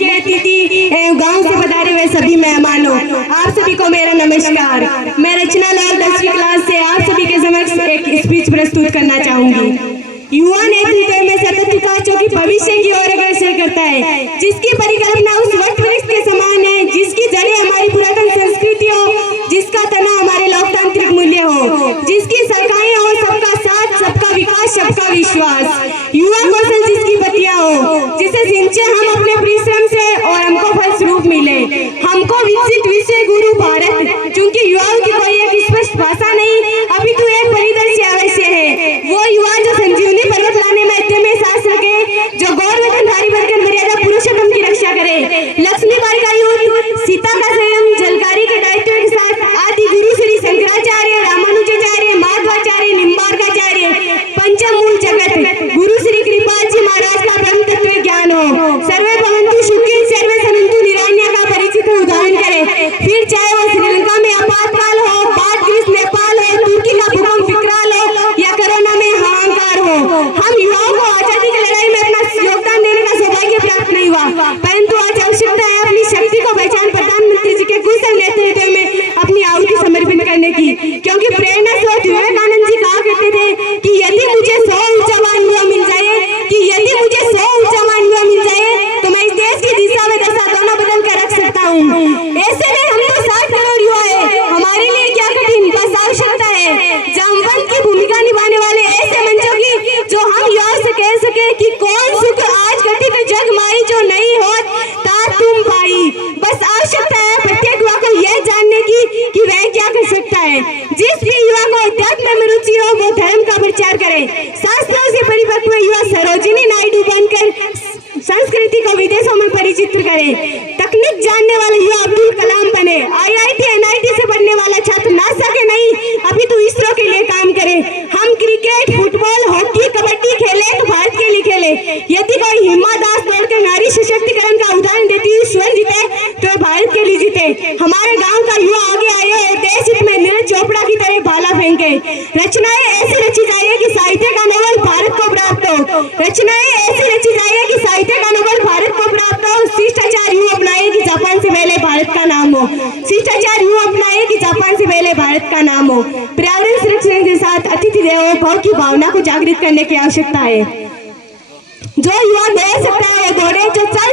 मुख्य अतिथि एवं गांव से पधारे हुए सभी मेहमानों, आप सभी को मेरा नमस्कार। मैं रचना लाल 10वीं क्लास से आप सभी के समक्ष एक स्पीच प्रस्तुत करना चाहूंगी। युवा नेतृत्व में सतत विकास जो कि भविष्य की ओर अग्रसर करता है, जिसकी परिकल्पना उस वट वृक्ष के समान है, जिसकी जड़ें हमारी पुरातन संस्कृति हो, जिसका तना हमारे लोकतांत्रिक मूल्य हो, जिसकी शाखाएं हो सबका साथ, सबका विकास, सबका विश्वास। युवा कौशल जिसकी पत्तियां हो, जिसे सिंचे हम अपने परिश्रम से और हमको फलस्वरूप मिले। हमको विकसित विश्व गुरु भारत, क्योंकि युवाओं की कोई एक स्पष्ट भाषा नहीं, अभी तो एक परिदृश्य अवश्य है। वो युवा जो संजीवनी पर्वत लाने में अत्यंत साहस रखे, जो गौर वेतनधारी बनकर मर्यादा पुरुषोत्तम की रक्षा करे, लक्ष्मी बाई का युद्ध, सीता का संयम, जलकारी के दायित्व के साथ आदि गुरु श्री शंकराचार्य, रामानुजाचार्य, माधवाचार्य, निम्बार्काचार्य, पंचमूल जगत गुरु श्री कृपाल जी महाराज का ब्रह्म तत्व ज्ञान हो। सर्वे भवन्तु सुखिनः सर्वे सन्तु निरामया का परिचित उदाहरण करे। फिर चाहे वो श्रीलंका में आपातकाल हो, बाढ़ ग्रीस नेपाल हो, तुर्की का भूकंप विकराल हो या कोरोना में हाहाकार हो, हम युवाओं को आजादी की लड़ाई में अपना योगदान देने का सौभाग्य प्राप्त नहीं हुआ, परंतु आज आवश्यकता है अपनी शक्ति को पहचान प्रधानमंत्री जी के कुशल नेतृत्व में अपनी आहुति समर्पित करने की। क्योंकि प्रेरणा स्रोत विवेकानंद जी कहा करते थे कि यदि मुझे 100 ऊर्जावान युवा मिल जाए, तो मैं इस देश की दिशा व दशा दोनों बदल कर रख सकता हूँ। ऐसे में हम तो 60 करोड़ युवा है, हमारे लिए क्या कठिन, बस आवश्यकता है जामवंत की भूमिका निभाने वाले ऐसे मंचों की, जो हम युवाओं से कह सके कि कौन सुख आज घटित जग माई जो नहीं होत ता तुम पाई। बस आवश्यकता है प्रत्येक युवा को यह जानने की कि वह क्या कर सकता है। जिस भी युवा को अध्यात्म में रुचि हो वो धर्म का प्रचार करे, शास्त्रों से परिपक्व युवा सरोजिनी नायडू बनकर संस्कृति को विदेशों में परिचित करे, तकनीक जानने वाले युवा अब्दुल कलाम बने, IIT NIT से पढ़ने वाला छात्र नासा के नहीं अभी तो इसरो के लिए काम करे। हम क्रिकेट, फुटबॉल, हॉकी, कबड्डी खेले तो भारत के लिए खेले। यदि कोई हिम्मा दास दौड़कर नारी सशक्तिकरण का उदाहरण देती हुई स्वर्ण जीते तो भारत के लिए जीते। हमारे गाँव का युवा आगे आए और देश हित में नीरज चोपड़ा की तरह भाला फेंके। रचनाएं ऐसी रची जाए कि साहित्य का नोबेल भारत को प्राप्त हो। रचनाएं ऐसी रची जाए कि साहित्य का नोबेल भारत को प्राप्त हो। शिष्टाचार यूं अपनाए कि जापान से पहले भारत का नाम हो। शिष्टाचार यूं अपनाए कि जापान से पहले भारत का नाम हो। पर्यावरण संरक्षण के साथ अतिथि देवो भव की भावना को जागृत करने की आवश्यकता है। जो युवा दौड़ सकता है वो दौड़े, जो चल